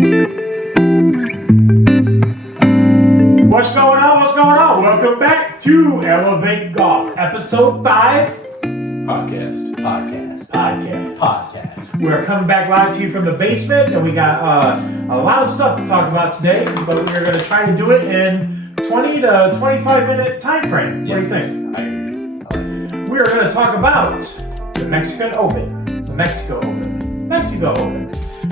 What's going on? What's going on? Welcome back to Elevate Golf, episode 5. Podcast. We're coming back live to you from the basement, and we got a lot of stuff to talk about today, but we're going to try to do it in 20 to 25 minute time frame. What do you think? I agree. We are going to talk about the Mexico Open.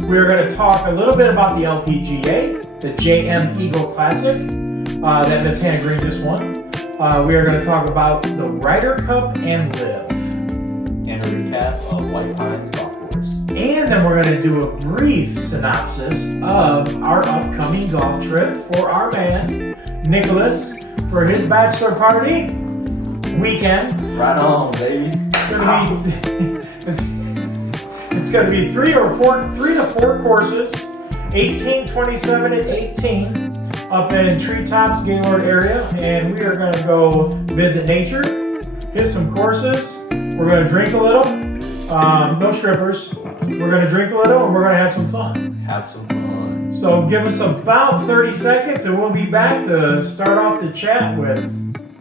We are going to talk a little bit about the LPGA, the JM Eagle Classic that Miss Hannah Green just won. We are going to talk about the Ryder Cup and LIV. And a recap of White Pines Golf Course. And then we're going to do a brief synopsis of our upcoming golf trip for our man, Nicholas, for his bachelor party weekend. Right on, baby. It's going to be three to four courses, 18, 27, and 18, up in Treetops, Gaylord area. And we are going to go visit nature, hit some courses. We're going to drink a little. No strippers. We're going to drink a little, and we're going to have some fun. Have some fun. So give us about 30 seconds, and we'll be back to start off the chat with...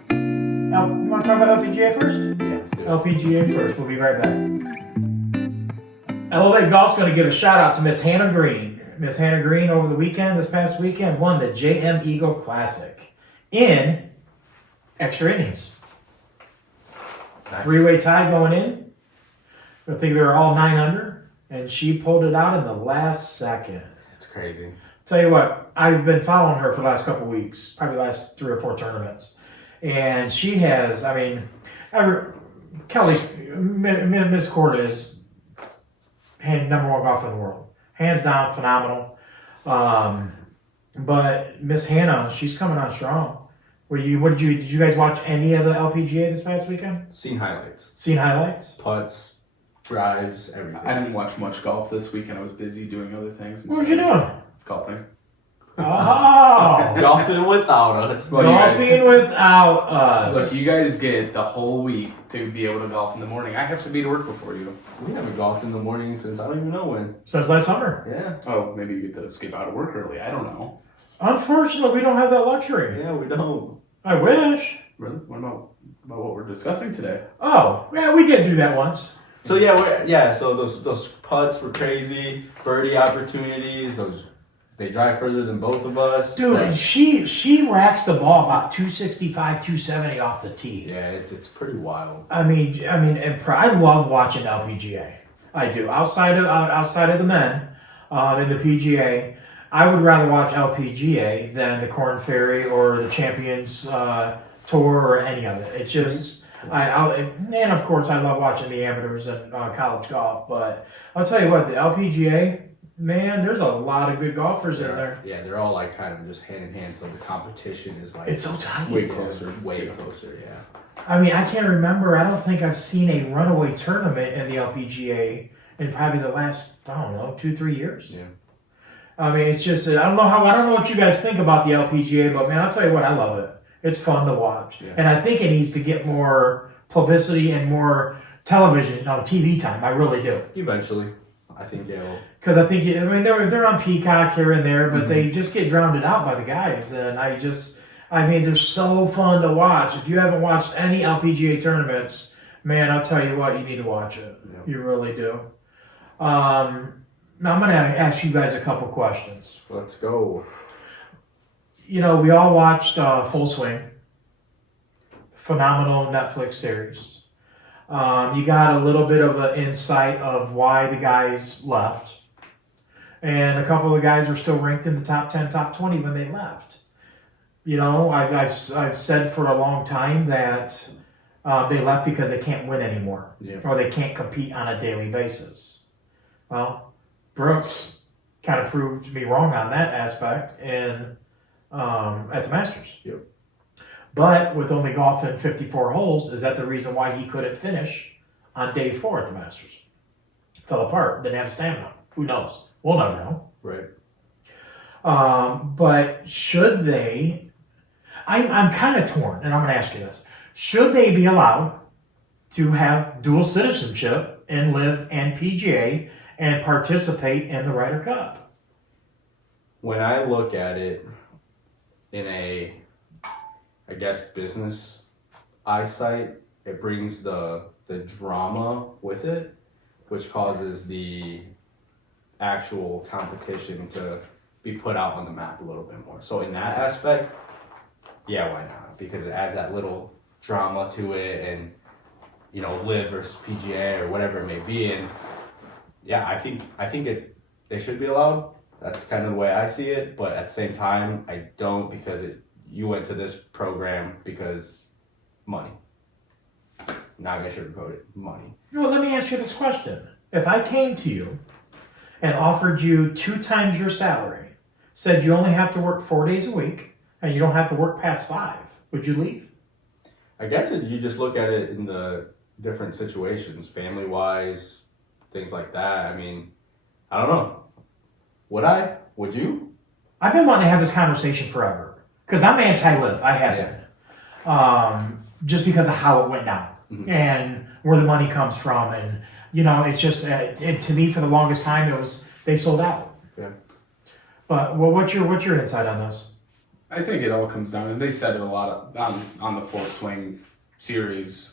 You want to talk about LPGA first? Yeah, let's do it. LPGA first. We'll be right back. Elevate Golf's going to give a shout out to Miss Hannah Green. Miss Hannah Green over the weekend, this past weekend, won the JM Eagle Classic in extra innings. Nice. Three-way tie going in. I think they were all 9 under, and she pulled it out in the last second. It's crazy. Tell you what, I've been following her for the last couple of weeks, probably the last 3 or 4 tournaments. And she has, Kelly, Miss Corda is number 1 golfer in the world. Hands down, phenomenal. But Miss Hannah, she's coming on strong. Did you guys watch any of the LPGA this past weekend? Seen highlights. Seen highlights? Putts, drives, everything. I didn't watch much golf this weekend. I was busy doing other things. What were you doing? Golfing. Oh! Golfing without us. Well, Golfing without us. Look, you guys get the whole week to be able to golf in the morning. I have to be to work before you. We haven't golfed in the morning since I don't even know when. Since last summer. Yeah. Oh, maybe you get to skip out of work early. I don't know. Unfortunately, we don't have that luxury. Yeah, we don't. I wish. Really? What about what we're discussing today? Oh, yeah, we did do that once. So so those putts were crazy. Birdie opportunities. They drive further than both of us. Dude, and she racks the ball about 265, 270 off the tee. Yeah, it's pretty wild. I love watching LPGA. I do. Outside of the men in the PGA, I would rather watch LPGA than the Korn Ferry or the Champions Tour or any of it. It's just, and of course I love watching the amateurs and college golf. But I'll tell you what, the LPGA, man, there's a lot of good golfers in there. Yeah, they're all like kind of just hand in hand. So the competition is like It's so tight. way closer. Yeah. I mean, I can't remember. I don't think I've seen a runaway tournament in the LPGA in probably the last, 2-3 years. Yeah. I mean, it's just, I don't know what you guys think about the LPGA, but man, I'll tell you what, I love it. It's fun to watch. Yeah. And I think it needs to get more publicity and more television, TV time. I really do. Eventually, I think they'll. Because I think, they're on Peacock here and there, but they just get drowned out by the guys. And they're so fun to watch. If you haven't watched any LPGA tournaments, man, I'll tell you what, you need to watch it. Yeah. You really do. Now I'm going to ask you guys a couple questions. Let's go. We all watched Full Swing. Phenomenal Netflix series. You got a little bit of an insight of why the guys left. And a couple of the guys were still ranked in the top 10, top 20 when they left. I've said for a long time that they left because they can't win anymore. Yeah. Or they can't compete on a daily basis. Well, Brooks kind of proved me wrong on that aspect at the Masters. Yep. But with only golfing 54 holes, is that the reason why he couldn't finish on day 4 at the Masters? Fell apart, didn't have stamina. Who knows? We'll never know. Right. But should they... I'm kind of torn, and I'm going to ask you this. Should they be allowed to have dual citizenship in LIV and PGA and participate in the Ryder Cup? when I look at it in a, I guess, business eyesight, it brings the drama with it, which causes the actual competition to be put out on the map a little bit more. So in that aspect, yeah, why not? Because it adds that little drama to it, and you know, LIV versus PGA or whatever it may be. And yeah, I think they should be allowed. That's kind of the way I see it. But at the same time, I don't, because you went to this program because money. Not gonna sugarcoat it, money. Well, let me ask you this question. If I came to you and offered you 2 times your salary, said you only have to work 4 days a week and you don't have to work past 5, would you leave? I guess you just look at it in the different situations, family-wise, things like that. I mean, I don't know. Would I? Would you? I've been wanting to have this conversation forever because I'm anti-LIV. I have been. Just because of how it went down and where the money comes from. And, you know, it's just, to me, for the longest time, they sold out. Yeah. But well, what's your insight on this? I think it all comes down, and they said it a lot on the Full Swing series,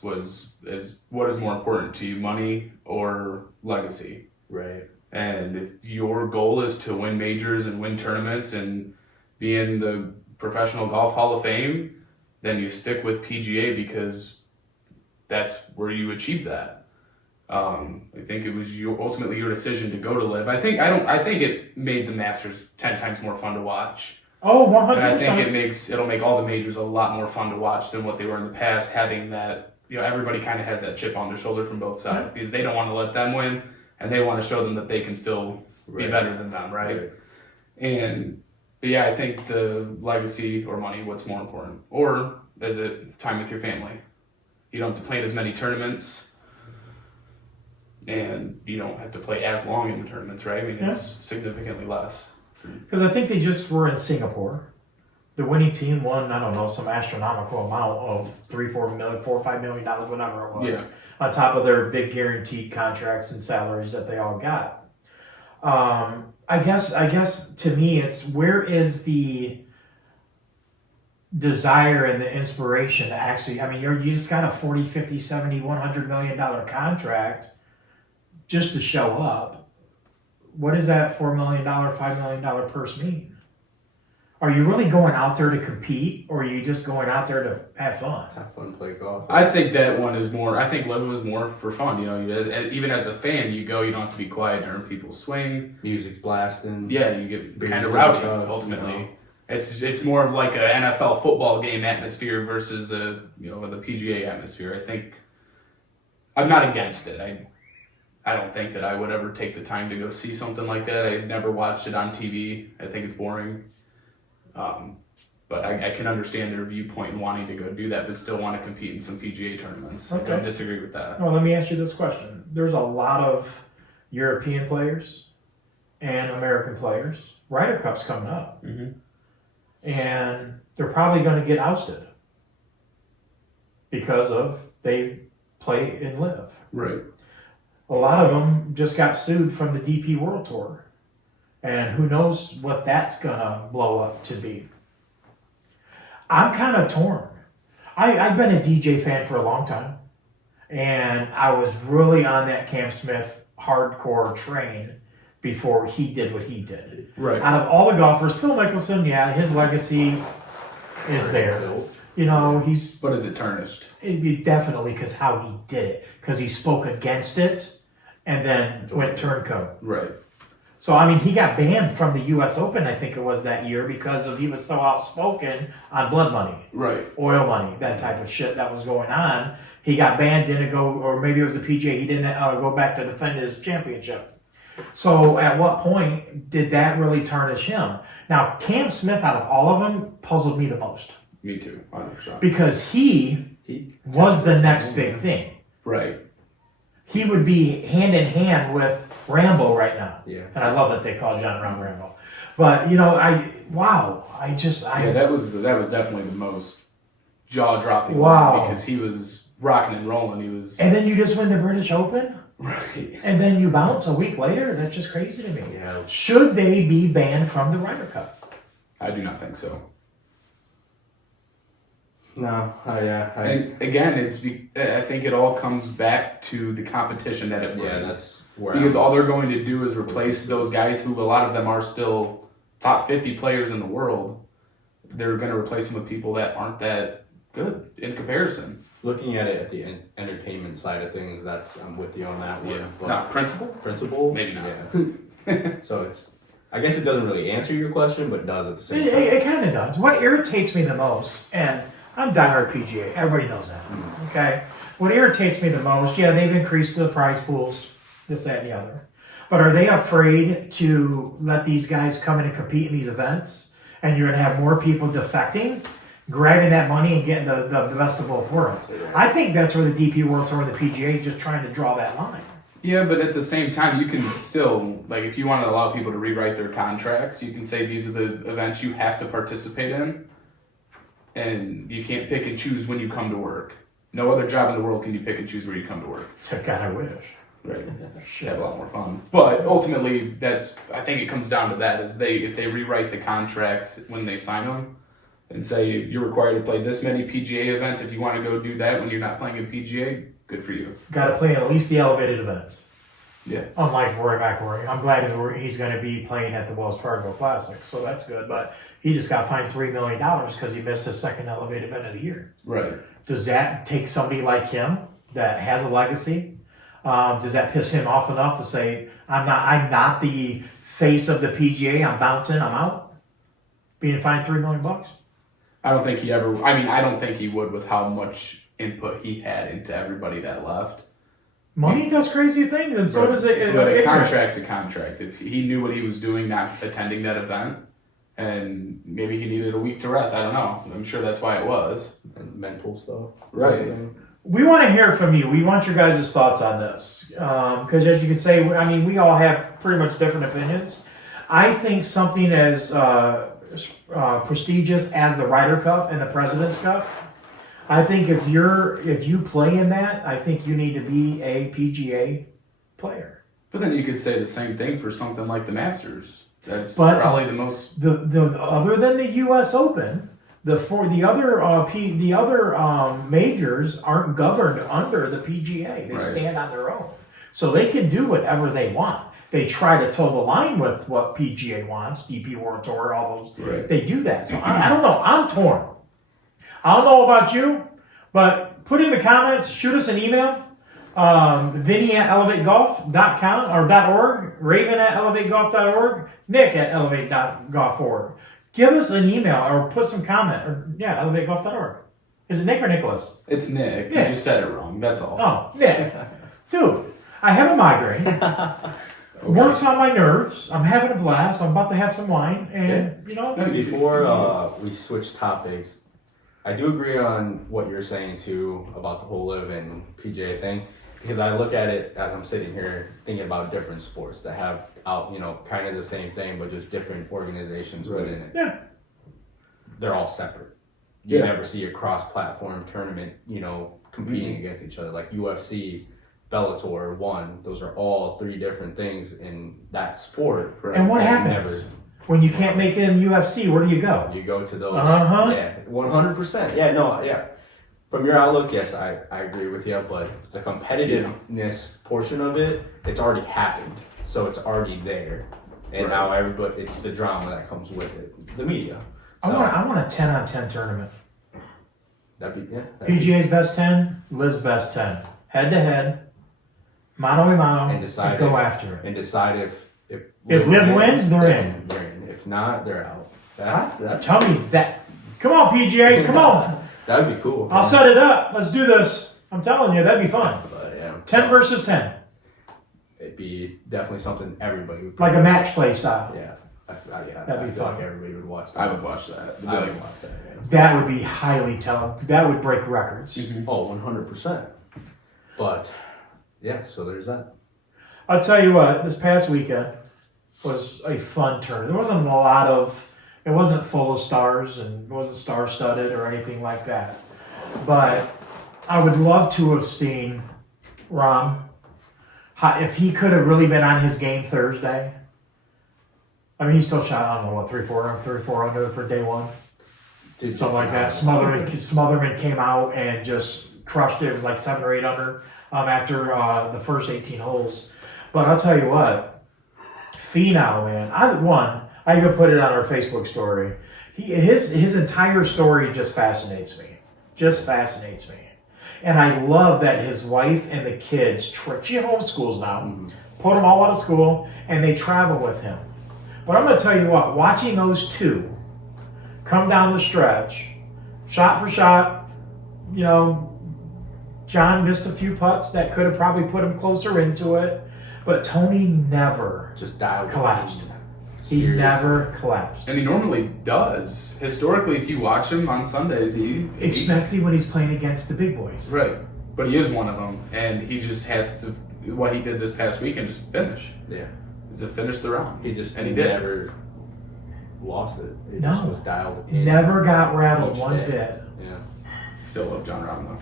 is what is more important to you, money or legacy? Right. And if your goal is to win majors and win tournaments and be in the Professional Golf Hall of Fame, then you stick with PGA because that's where you achieve that. I think it was ultimately your decision to go to LIV. I think it made the Masters 10 times more fun to watch. Oh, 100%. And I think it'll make all the majors a lot more fun to watch than what they were in the past, having that, you know, everybody kind of has that chip on their shoulder from both sides because they don't want to let them win and they want to show them that they can still be better than them, right? But yeah, I think the legacy or money, what's more important? Or is it time with your family? You don't have to play in as many tournaments and you don't have to play as long in the tournaments, right? I mean, it's significantly less. Because I think they just were in Singapore. The winning team won, I don't know, some astronomical amount of $4 or $5 million, whatever it was. Yeah. On top of their big guaranteed contracts and salaries that they all got. I guess to me, it's where is the desire and the inspiration to actually, I mean, you just got a 40, 50, 70, $100 million contract just to show up. What does that $4 million, $5 million purse mean? Are you really going out there to compete, or are you just going out there to have fun? Have fun, play golf. I think that one is more. I think LIV was more for fun. You know, even as a fan, you go. You don't have to be quiet during people's swing. Music's blasting. Yeah, you get kind of rowdy. Ultimately, it's more of like a NFL football game atmosphere versus the PGA atmosphere. I think I'm not against it. I don't think that I would ever take the time to go see something like that. I never watched it on TV. I think it's boring. But I can understand their viewpoint in wanting to go do that, but still want to compete in some PGA tournaments. Okay. I don't disagree with that. Well, let me ask you this question. There's a lot of European players and American players. Ryder Cup's coming up. Mm-hmm. And they're probably going to get ousted because they play in LIV. Right. A lot of them just got sued from the DP World Tour. And who knows what that's going to blow up to be. I'm kind of torn. I've been a DJ fan for a long time. And I was really on that Cam Smith hardcore train before he did what he did. Right. Out of all the golfers, Phil Mickelson, yeah, his legacy is there. You know, But is it tarnished? Definitely, because how he did it. Because he spoke against it and then went turncoat. Right. So, I mean, he got banned from the U.S. Open, I think it was that year, because he was so outspoken on blood money. Right. Oil money, that type of shit that was going on. He got banned, didn't go, or maybe it was the PGA, he didn't go back to defend his championship. So, at what point did that really tarnish him? Now, Cam Smith, out of all of them, puzzled me the most. Me too, 100%. Because he was the next big thing. Right. He would be hand in hand with Rambo right now. Yeah. And I love that they call John Ron Rambo. But, you know, Yeah, that was definitely the most jaw-dropping wow. one because he was rocking and rolling. And then you just win the British Open? Right. and then you bounce a week later. That's just crazy to me. Yeah. Should they be banned from the Ryder Cup? I do not think so. No. And again, I think it all comes back to the competition that it brings. Yeah, that's where Because all they're going to do is replace those guys who a lot of them are still top 50 players in the world. They're going to replace them with people that aren't that good in comparison. looking at it at the entertainment side of things. I'm with you on that one. Yeah. But Not principle? principle, Maybe not. Yeah. So I guess it doesn't really answer your question, but it does at the same time. It kind of does. What irritates me the most, and I'm diehard PGA. Everybody knows that. Okay. What irritates me the most, yeah, they've increased the prize pools, this, that, and the other. But are they afraid to let these guys come in and compete in these events? And you're going to have more people defecting, grabbing that money and getting the best of both worlds. I think that's where the DP World Tour and the PGA is just trying to draw that line. Yeah, but at the same time, you can still, like, if you want to allow people to rewrite their contracts, you can say these are the events you have to participate in, and you can't pick and choose when you come to work. No other job in the world can you pick and choose where you come to work. God, I wish. Right. Have a lot more fun. But ultimately, I think it comes down to that, is if they rewrite the contracts when they sign them, and say you're required to play this many PGA events, if you want to go do that when you're not playing in PGA, good for you. Got to play in at least the elevated events. Yeah. Unlike Rory McIlroy, I'm glad he's going to be playing at the Wells Fargo Classic, so that's good. But he just got fined $3 million because he missed his second elevated event of the year. Right. Does that take somebody like him that has a legacy? Does that piss him off enough to say, I'm not the face of the PGA, I'm bouncing, I'm out? Being fined $3 million? I don't think I don't think he would, with how much input he had into everybody that left. Money does crazy things, and so does it. But a contract's a contract. If he knew what he was doing, not attending that event, and maybe he needed a week to rest, I don't know. I'm sure that's why it was. And mental stuff. Right. We want to hear from you. We want your guys' thoughts on this. Because as you can say, I mean, we all have pretty much different opinions. I think something as prestigious as the Ryder Cup and the President's Cup, I think if you play in that, I think you need to be a PGA player. But then you could say the same thing for something like the Masters. That's probably the most. The other than the U.S. Open, the other majors aren't governed under the PGA. They stand on their own, so they can do whatever they want. They try to toe the line with what PGA wants, DP World Tour, all those. Right. They do that. So I don't know. I'm torn. I don't know about you, but put in the comments. Shoot us an email. Vinny@elevategolf.com or .org. Raven @elevategolf.org. Nick @elevate.golf.org. Give us an email or put some comment. Or elevategolf.org. Is it Nick or Nicholas? It's Nick. Yeah. You just said it wrong. That's all. Oh, Nick. Dude, I have a migraine. Works on my nerves. I'm having a blast. I'm about to have some wine. And, Before we switch topics, I do agree on what you're saying, too, about the whole LIV and PGA thing. Because I look at it as I'm sitting here thinking about different sports that have kind of the same thing, but just different organizations within it. Yeah. They're all separate. You Yeah. never see a cross-platform tournament, competing against each other. Like UFC, Bellator, ONE, those are all three different things in that sport. And what that you happens when you can't make it in UFC? Where do you go? You go to those. Uh-huh. 100%. Yeah, no, yeah. From your outlook, yes, I agree with you, but the competitiveness portion of it, it's already happened. So it's already there. And now it's the drama that comes with it. The media. So, I want a 10-on-10 tournament. That'd be. PGA's best 10, LIV's best 10. Head-to-head, mano-a-mano, and go after it. And decide if LIV wins, they're in. If not, they're out. Tell me that. Come on, PGA, come on. That'd be cool. I'll set it up. Let's do this. I'm telling you, that'd be fun. But, yeah. 10 versus 10. It'd be definitely something everybody would Like a match play style. Yeah. That'd be feel fun. like everybody would watch that. I would watch that. I would watch that. Yeah. That would be highly that would break records. Mm-hmm. Oh, 100%. But, yeah, so there's that. I'll tell you what, this past weekend was a fun tournament. There wasn't it wasn't full of stars and it wasn't star-studded or anything like that. But I would love to have seen Rom if he could have really been on his game Thursday. I mean, he still shot, I don't know, what, 3-4 under for day one? Dude, Something like that. Smotherman came out and just crushed it. It was like 7 or 8 under after the first 18 holes. But I'll tell you what, Finau, man, I even put it on our Facebook story. His entire story just fascinates me. And I love that his wife and the kids, she homeschools now, put them all out of school, and they travel with him. But I'm going to tell you what, watching those two come down the stretch, shot for shot, you know, John missed a few putts that could have probably put him closer into it, but Tony never just dialed collapsed. He Seriously. never collapsed. And he normally does. Historically, if you watch him on Sundays, he Especially when he's playing against the big boys. right. But he is one of them, and he just has to. What he did this past weekend, just finish. Yeah. Is to finish the round. He just and he did. never lost it. It No. just was dialed in. Never got rattled each one day. bit. Yeah. Still love John Rahm though.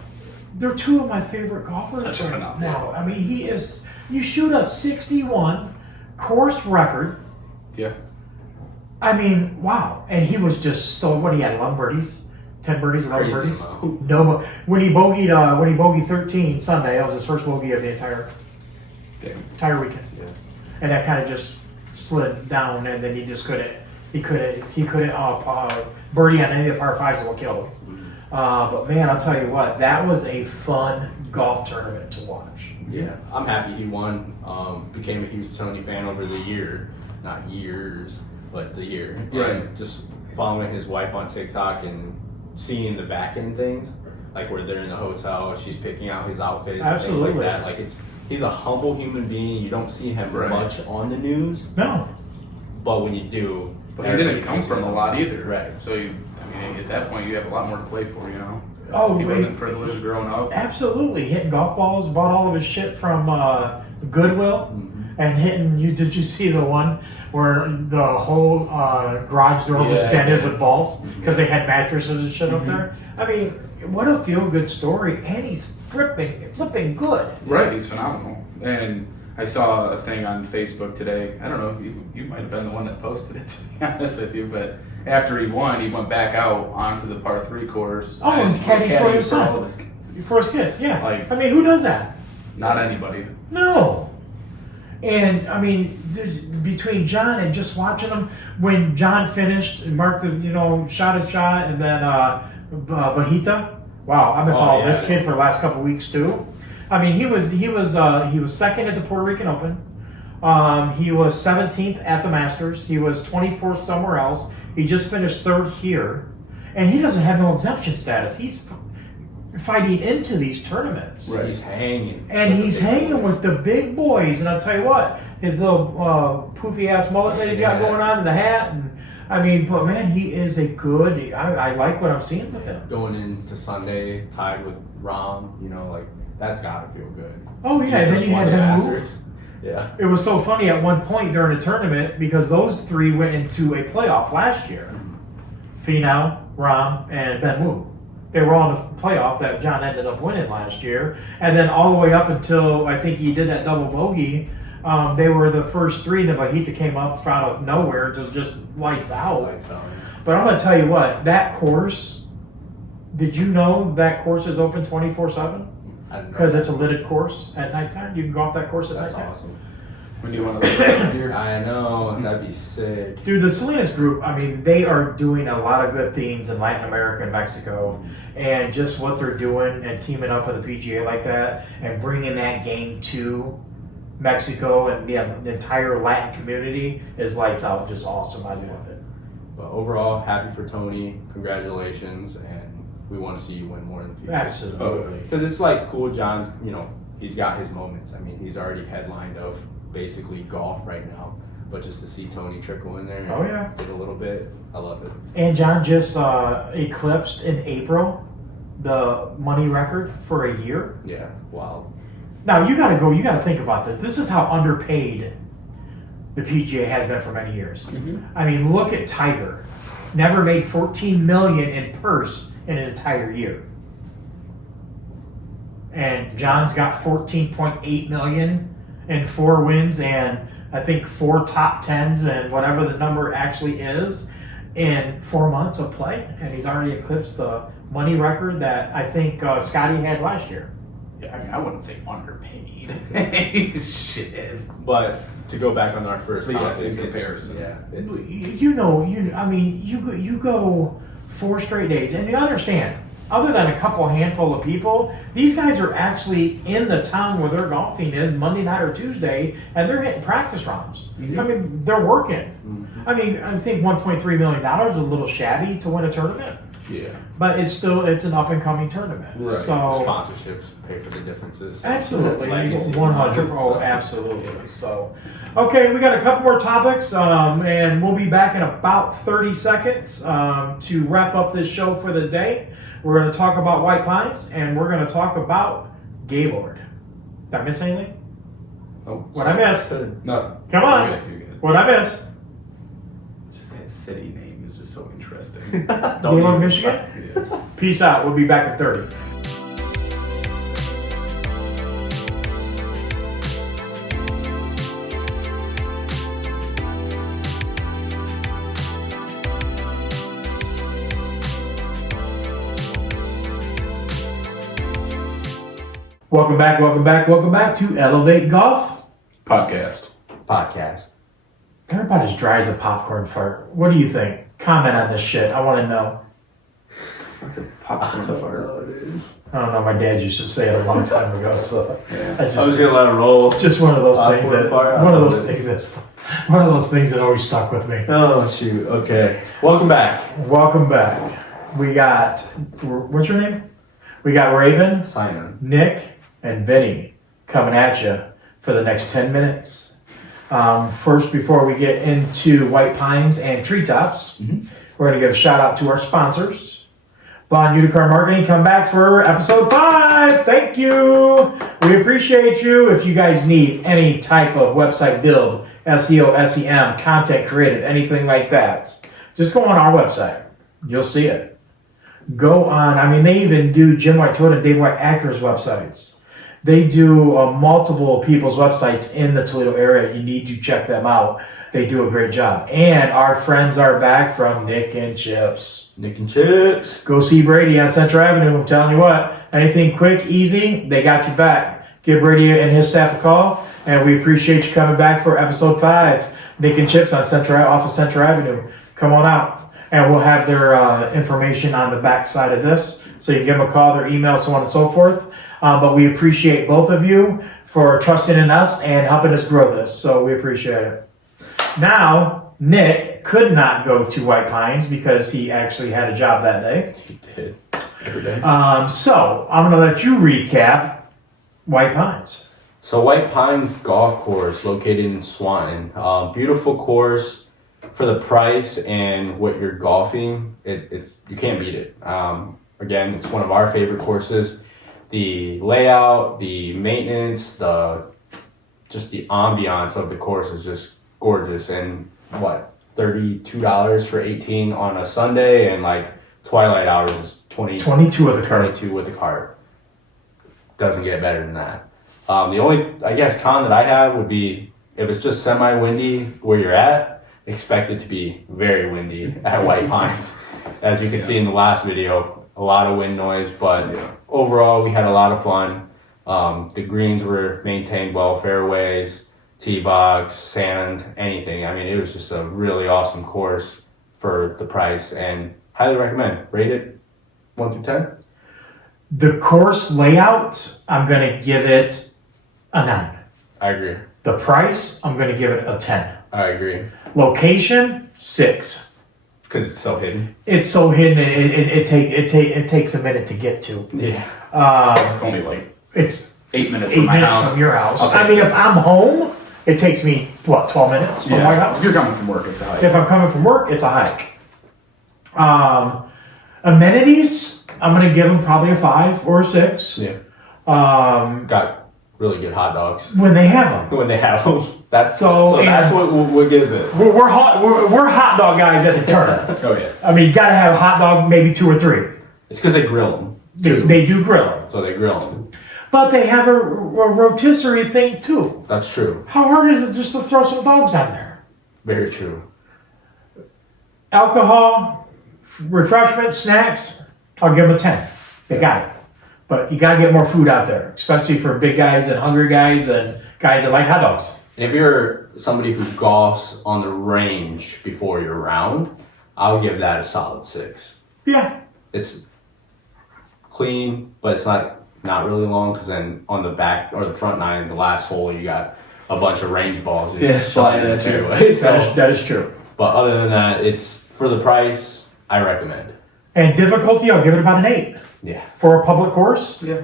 They're two of my favorite golfers. Such a phenomenon. Now, I mean, he is. You shoot a 61 course record. Yeah. I mean, wow. And he was just so. What he had 11 birdies, 10 birdies, 11 Crazy birdies. amount. No, when he bogeyed 13 Sunday, that was his first bogey of the entire weekend. Yeah. And that kind of just slid down, and then he just couldn't. He couldn't birdie on any of the par fives that will kill him. But man, I'll tell you what, that was a fun golf tournament to watch. Yeah, I'm happy he won. Became a huge Tony fan over the year, not years, but the year. Right. And just following his wife on TikTok and seeing the back end things, like where they're in the hotel, she's picking out his outfits and things Absolutely. like that. Like he's a humble human being. You don't see him Right. much on the news, No, but when you do, But he didn't come from a lot either. Right. So I mean, at that point, you have a lot more to play for, you know. Oh, he wait. wasn't privileged growing up. absolutely. Hitting golf balls, bought all of his shit from Goodwill, Mhm. and hitting. Did you see the one where the whole garage door was Yeah, dented yeah. with balls because they had mattresses and shit up there? I mean, what a feel good story, and he's flipping good. Right, he's phenomenal. And I saw a thing on Facebook today. I don't know, you might have been the one that posted it, to be honest with you, but after he won, he went back out onto the par 3 course. Oh, and was caddy for his son. all of his- For his kids, yeah. Like- I mean, who does that? Not anybody. No. And I mean, between John and just watching him, when John finished and marked shot his shot, and then Bahita. Wow, I've been Oh, following yeah. this kid for the last couple weeks too. I mean, he was second at the Puerto Rican Open. He was 17th at the Masters. He was 24th somewhere else. He just finished 3rd here, and he doesn't have no exemption status. He's fighting into these tournaments. Right. He's hanging. And with the he's big hanging boys. with the big boys, and I'll tell you what, his little poofy ass mullet that he's got Yeah. going on in the hat, and I mean, but man, he is a good. I like what I'm seeing with him. Going into Sunday tied with Rahm, like that's gotta feel good. Oh yeah, and then Just you had won the Ben Wu. Masters. Yeah. It was so funny at one point during the tournament because those three went into a playoff last year. Finau, Rahm, and Ben Wu. They were all in the playoff that John ended up winning last year, and then all the way up until I think he did that double bogey. They were the first three. Then Bahita came up out of nowhere, just lights out. Lights out. But I'm going to tell you what, that course, did you know that course is open 24/7? I don't know. Because it's a lidded course at nighttime. You can go off that course at That's nighttime. awesome. When do you want to here? I know, that'd be sick. Dude, the Salinas group, I mean, they are doing a lot of good things in Latin America and Mexico. And just what they're doing and teaming up with the PGA like that and bringing that game to Mexico and the entire Latin community is lights out. Just awesome. I love it. But overall, happy for Tony. Congratulations, and we want to see you win more in the future. Absolutely. Because it's like cool. John's, he's got his moments. I mean, he's already headlined of basically golf right now. But just to see Tony trickle in there, and Oh, yeah. get a little bit, I love it. And John just eclipsed in April the money record for a year. Yeah, wow. Now you got to think about this. This is how underpaid the PGA has been for many years. I mean, look at Tiger. Never made $14 million in purse in an entire year. And John's got $14.8 million and 4 wins and I think 4 top 10s and whatever the number actually is in 4 months of play, and he's already eclipsed the money record that I think Scotty had last year. Yeah, I mean, I wouldn't say underpaid. Shit. But to go back on our first But yes, topic, in it's- comparison. yeah, it's You go 4 straight days, and you understand. Other than a couple handful of people, these guys are actually in the town where they're golfing in Monday night or Tuesday, and they're hitting practice rounds. Mhm. I mean, they're working. Mhm. I mean, I think $1.3 million is a little shabby to win a tournament, Yeah. but it's an up and coming tournament. Right. So Sponsorships pay for the differences. absolutely, Legacy. 100. Oh, So- absolutely. So, okay, we got a couple more topics, and we'll be back in about 30 seconds to wrap up this show for the day. We're going to talk about White Pines, and we're going to talk about Gaylord. Did I miss anything? Oh, What I missed? Nothing. Come on. You're good, you're good. What I missed? Just that city name is just so interesting. Gaylord, Michigan. Yeah. Peace out. We'll be back in 30. Welcome back to Elevate Golf. Podcast. Podcast. They're about as dry as a popcorn fart. What do you think? Comment on this shit. I want to know. What's a popcorn fart? I don't know. My dad used to say it a long time ago, so Yeah. I I was just, gonna let it roll. just one of those things Popcorn that fart. one of those things that always stuck with me. Oh shoot. Okay. Welcome back. Welcome back. We got what's your name? We got Raven, Simon. Nick, and Vinny coming at you for the next 10 minutes. First, before we get into White Pines and Treetops, we're going to give a shout out to our sponsors. Bond Unicorn Marketing, come back for episode 5. Thank you. We appreciate you. If you guys need any type of website build, SEO, SEM, content creative, anything like that, just go on our website. You'll see it. Go on. I mean, they even do Jim White Toyota and Dave White Acura's websites. They do multiple people's websites in the Toledo area. You need to check them out. They do a great job. And our friends are back from Nick and Chips. Nick and Chips. Go see Brady on Central Avenue. I'm telling you what, anything quick, easy, they got your back. Give Brady and his staff a call, and we appreciate you coming back for episode 5. Nick and Chips on off of Central Avenue. Come on out. And we'll have their information on the back side of this. So you can give them a call, their email, so on and so forth. But we appreciate both of you for trusting in us and helping us grow this. So we appreciate it. Now, Nick could not go to White Pines because he actually had a job that day. He did. Every day. So I'm going to let you recap White Pines. So White Pines Golf Course, located in Swanton. Beautiful course. For the price and what you're golfing, it's you can't beat it. Again, it's one of our favorite courses. The layout, the maintenance, just the ambiance of the course is just gorgeous. And what, $32 for 18 on a Sunday, and like twilight hours is 22 of the cart. 22 with the cart. Doesn't get better than that. The only, I guess, con that I have would be if it's just semi-windy where you're at, expect it to be very windy at White Pines. As you can see in the last video, a lot of wind noise, but overall we had a lot of fun. The greens were maintained well, fairways, tee box, sand, anything. I mean, it was just a really awesome course for the price, and highly recommend. Rate it 1 through 10? The course layout, I'm going to give it a 9. I agree. The price, I'm going to give it a 10. I agree. Location, 6. Because it's so hidden. It's so hidden. It takes a minute to get to. Yeah. It's only like It's 8 minutes 8 from my minutes house. from your house. I'll take I mean, it. if I'm home, it takes me 12 minutes from my house. If you're coming from work, it's a hike. If I'm coming from work, it's a hike. Amenities, I'm going to give them probably a 5 or a 6. Yeah. Um, Got really good hot dogs when they have them. when they have them. That's So, that's what gives it. We're hot dog guys at the tournament. Oh yeah. I mean, you got to have a hot dog, maybe 2 or 3. It's because they grill them. They do grill them. So they grill them. But they have a rotisserie thing too. That's true. How hard is it just to throw some dogs on there? Very true. Alcohol, refreshments, snacks, I'll give them a 10. They got it. But you got to get more food out there, especially for big guys and hungry guys and guys that like hot dogs. And if you're somebody who golfs on the range before your round, I'll give that a solid 6. Yeah. It's clean, but it's not really long, because then on the back or the front 9, the last hole, you got a bunch of range balls flying at you anyway. So, that is true. but other than that, it's for the price. I recommend. And difficulty, I'll give it about an 8 Yeah. for a public course. Yeah.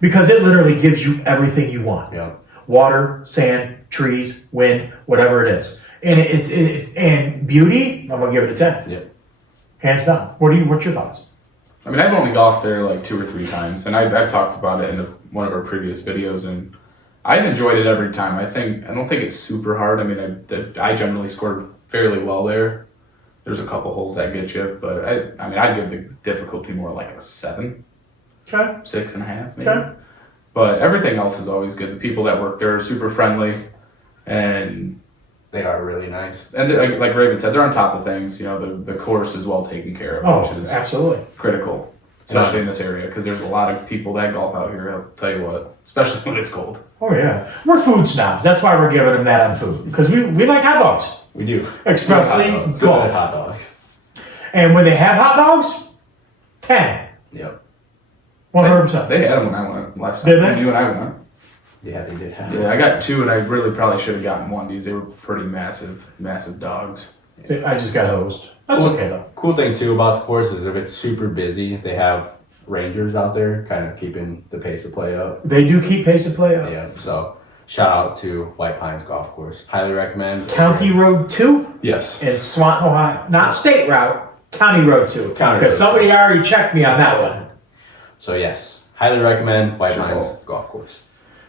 Because it literally gives you everything you want. Yeah. Water, sand, trees, wind, whatever it is. And it's and beauty, I'm gonna give it a 10. Yeah. Hands down. What's your thoughts? I mean, I've only golfed there like 2 or 3 times, and I've talked about it in one of our previous videos, and I've enjoyed it every time. I don't think it's super hard. I mean, I generally scored fairly well there. There's a couple holes that get you, but I mean, I'd give the difficulty more like a 7, Okay. 6.5 maybe. Okay. But everything else is always good. The people that work there are super friendly, and They are really nice. like Raven said, they're on top of things. You know, the course is well taken care of, which is absolutely. critical, especially in this area, because there's a lot of people that golf out here. I'll tell you what, especially when it's cold. Oh yeah. We're food snobs. That's why we're giving them that on food. Because we like hot dogs. We do. Especially Good golf. hot dogs. And when they have hot dogs, 10. Yep. 100%. They had them when I went last time. Did they? You and I went. Yeah, they did have. Yeah, I got 2, and I really probably should have gotten 1 because they were pretty massive dogs. I just got hosed. That's Cool. okay though. Cool thing too about the course is if it's super busy, they have rangers out there kind of keeping the pace of play up. They do keep pace of play up. Yeah, so shout out to White Pines Golf Course. Highly recommend. County Road 2 Yes. in Swanton, Ohio. Not State Route, County Road 2. County Because Road somebody already checked me on that one. So yes, highly recommend White Sure. Pines Golf Course.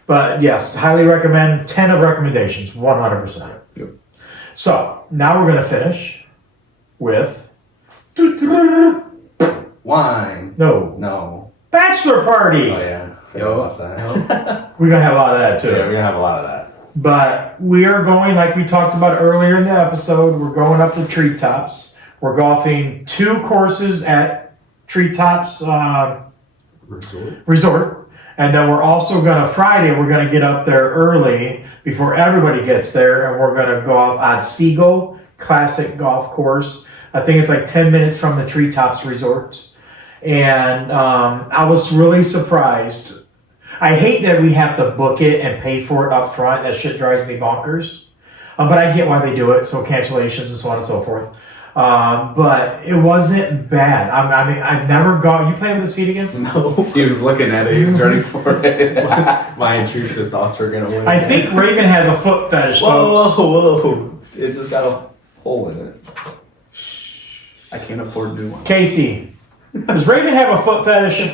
But yes, highly recommend. 10 of recommendations, 100%. Yep. So now we're going to finish with Wine. No. bachelor party. Oh yeah. Forgot about that. We're going to have a lot of that too. Yeah, we're gonna have a lot of that. But we are going, like we talked about earlier in the episode, we're going up to Treetops. We're golfing 2 courses at Treetops Resort. And then we're also Friday, we're going to get up there early before everybody gets there. And we're going to golf at Seagull Classic Golf Course. I think it's like 10 minutes from the Treetops Resort. And I was really surprised. I hate that we have to book it and pay for it up front. That shit drives me bonkers. But I get why they do it. So cancellations and so on and so forth. But it wasn't bad. I mean, I've never gone. You playing with his feet again? No. He was looking at it. He was ready for it. My intrusive thoughts are gonna win. I think Raven has a foot fetish, folks. Whoa. It's just got a hole in it. I can't afford new one. Casey, does Raven have a foot fetish?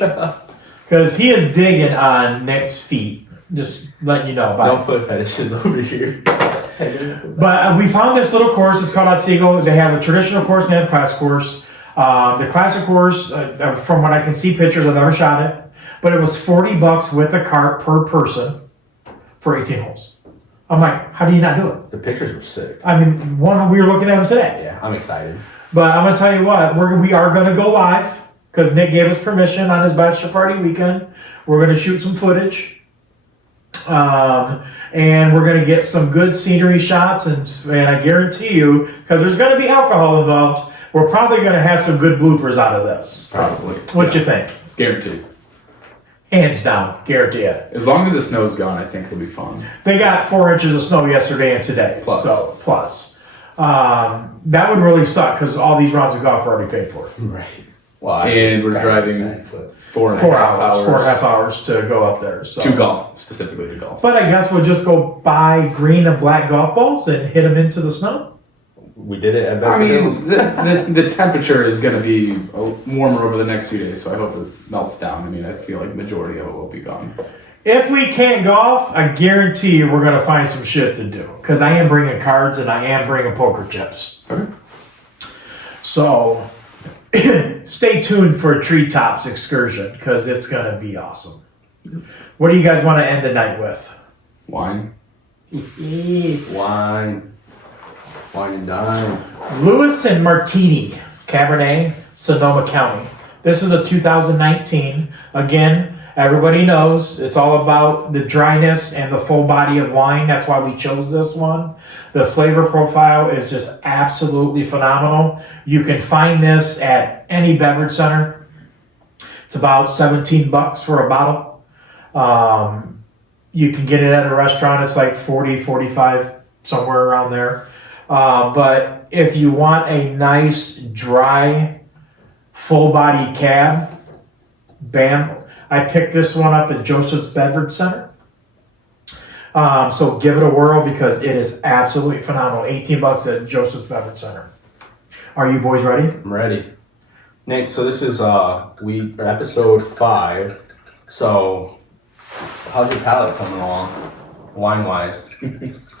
Because he is digging on Nick's feet. Just letting you know about No foot fetishes over here. But we found this little course. It's called Otsego. They have a traditional course and they have a classic course. The classic course, from what I can see pictures, I've never shot it, but it was $40 with a cart per person for 18 holes. I'm like, how do you not do it? The pictures were sick. I mean, we were looking at them today. Yeah, I'm excited. But I'm going to tell you what, we are going to go live because Nick gave us permission on his bachelor party weekend. We're going to shoot some footage. And we're going to get some good scenery shots, and I guarantee you, because there's going to be alcohol involved, we're probably going to have some good bloopers out of this. Probably. What you think? Guaranteed. Hands down, guarantee it. As long as the snow's gone, I think it'll be fun. They got 4 inches of snow yesterday and today. Plus. So, plus. That would really suck because all these rounds of golf are already paid for. Right. Well, And we're driving 4.5 hours. 4.5 hours to go up there. So. To golf, specifically to golf. But I guess we'll just go buy green and black golf balls and hit them into the snow. we did it at I Bedford mean, Hills. the temperature is going to be warmer over the next few days, so I hope it melts down. I mean, I feel like the majority of it will be gone. If we can't golf, I guarantee you we're going to find some shit to do. Because I am bringing cards and I am bringing poker chips. Okay. So, stay tuned for a Treetops excursion because it's going to be awesome. What do you guys want to end the night with? Wine. Wine and dine. Lewis and Martini Cabernet, Sonoma County. This is a 2019. Again, everybody knows it's all about the dryness and the full body of wine. That's why we chose this one. The flavor profile is just absolutely phenomenal. You can find this at any beverage center. It's about $17 for a bottle. You can get it at a restaurant. It's like 40, 45, somewhere around there. But if you want a nice, dry, full-body cab, bam. I picked this one up at Joseph's Beverage Center. So give it a whirl because it is absolutely phenomenal. $18 at Joseph's Beverage Center. Are you boys ready? I'm ready. Nick, so this is episode 5. So how's your palate coming along, wine-wise?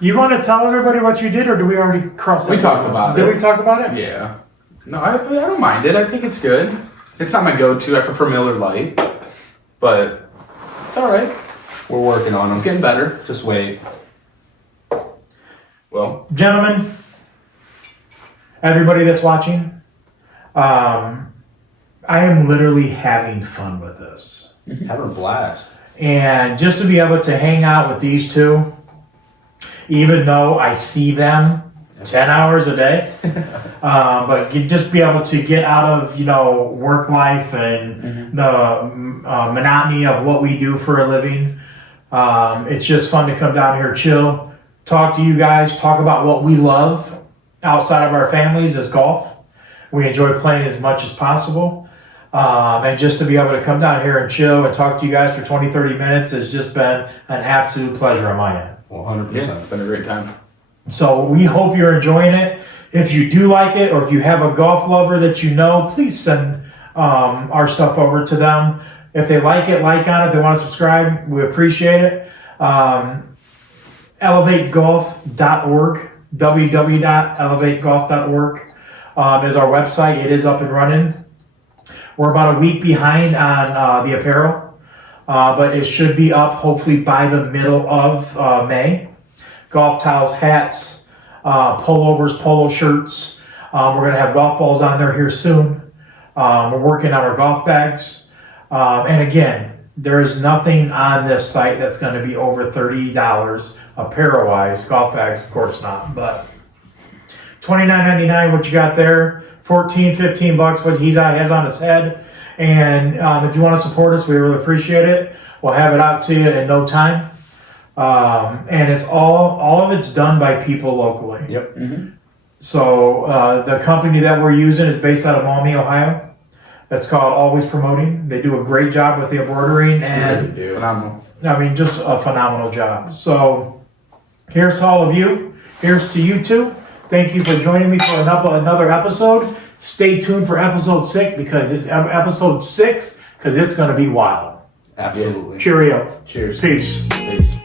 You want to tell everybody what you did, or do we already cross that? We talked about Did it. we talk about it? Yeah. No, I don't mind it. I think it's good. It's not my go-to. I prefer Miller Lite, but it's all right. We're working on them. It's getting better. Just wait. Well, Gentlemen, everybody that's watching, I am literally having fun with this. Having a blast. And just to be able to hang out with these two, even though I see them 10 hours a day, but you just be able to get out of, work life and the monotony of what we do for a living. It's just fun to come down here, chill, talk to you guys, talk about what we love outside of our families is golf. We enjoy playing as much as possible. And just to be able to come down here and chill and talk to you guys for 20, 30 minutes has just been an absolute pleasure on my end. 100%. yeah, it's been a great time. So we hope you're enjoying it. If you do like it, or if you have a golf lover that you know, please send our stuff over to them. If they like it, like on it, they want to subscribe, we appreciate it. ElevateGolf.org, www.elevategolf.org is our website. It is up and running. We're about a week behind on the apparel, but it should be up hopefully by the middle of May. Golf towels, hats, pullovers, polo shirts. We're going to have golf balls on there here soon. We're working on our golf bags. And again, there is nothing on this site that's going to be over $30 apparel-wise. Golf bags, of course not. But $29.99, what you got there. $14, $15, what he has on his head. And if you want to support us, we really appreciate it. We'll have it out to you in no time. And it's all of it's done by people locally. Yep. So the company that we're using is based out of Maumee, Ohio. It's called Always Promoting. They do a great job with the embroidering and Really do. Phenomenal. I mean, just a phenomenal job. So here's to all of you. Here's to you two. Thank you for joining me for another episode. Stay tuned for episode 6 because it's going to be wild. Absolutely. Cheerio. Cheers. Peace. Peace.